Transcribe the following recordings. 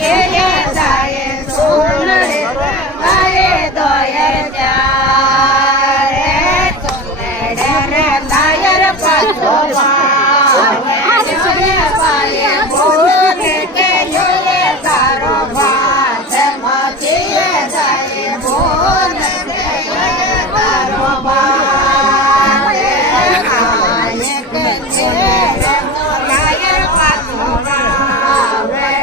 के जाए सुन रे दोयर जाए सुन रे दायर पाछो पाए बोल के जोए तारो बात मचिए जाए बोल के तारो बात आए के दायर पाछो पाए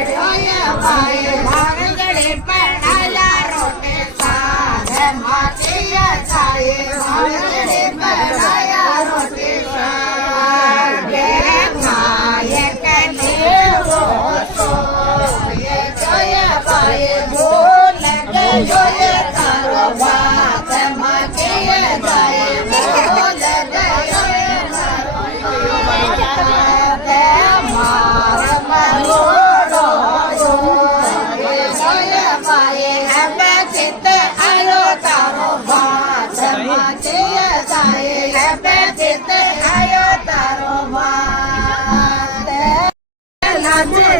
पाए भांगड़े पड़ाया रोटे साध मचिए जाए भांगड़े पड़ाया रोटे साध खाए के वो सो ये जोए पाए बोल के जोए तारो बात मचिए जाए बोल के जोए तारो बात मार मरोड़ो ये जोए पाए अब चित आयो तारो बात मचिए जाए अब चित आयो तारो बात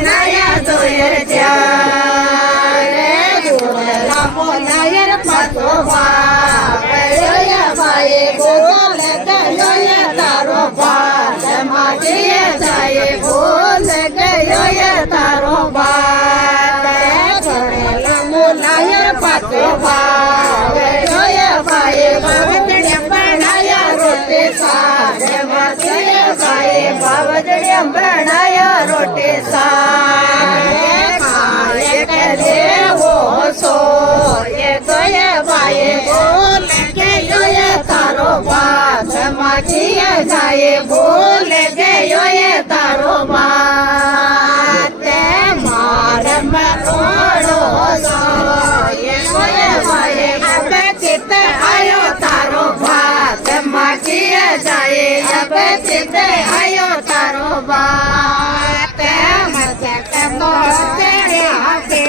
लाया दोयर जाए गुरला मोनायर पातो बाया बाए बोल गयो ये तारो बात माजिए जाए बोल गयो ये तारो बात गुरला मोनायर पातो बाया ये बाए बावजड़े बनाया रोटे साग माजिए जाए बावजड़े बनाया रोटे साग खाए के वो सो ये गए बाए बोल के ये तारो बात माचिए जाए बोल के ये तारो बात मार मरोड़ो सो ये गए बाए अब चित आयो तारो बात माचिए जाए अब चित आयो तारो बात मचक मोते आके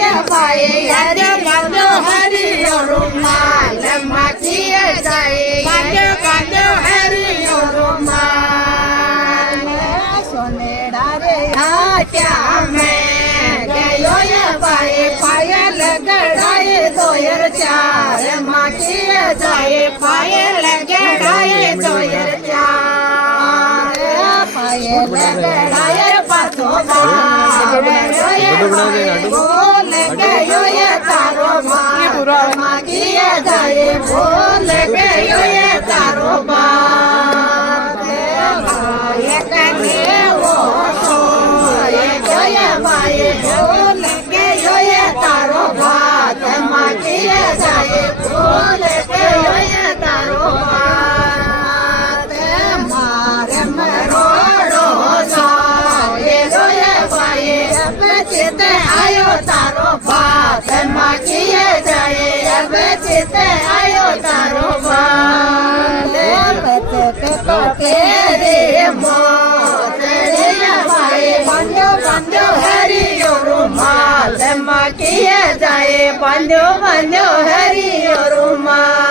ये पाए यार कांदो हरि रुमाल माचिए जाए कांदो हरि रुमाल सोने डारे क्या मैं गयो ये पाए पायल गड़ाए दोयर चार माचिए जाए पायल गड़ाए दोयर चार पायल गड़ाए पाछो बोल गयो ये तारो मागिए जाए बोल गयो ये तारो बात ये कहे वो सो ये गयो बाए बोल गयो ये तारो बात मागिए जाए बोल गयो ये तारो बात मार मरोड़ो सो ये गयो बाए अब चित आयो तारो बात माचिए जाए अब चित आयो तारो बात तो तेरे मोतरे भाई बंदो बंदो हरि रुमाल माचिए जाए बंदो बंदो हरि रुमाल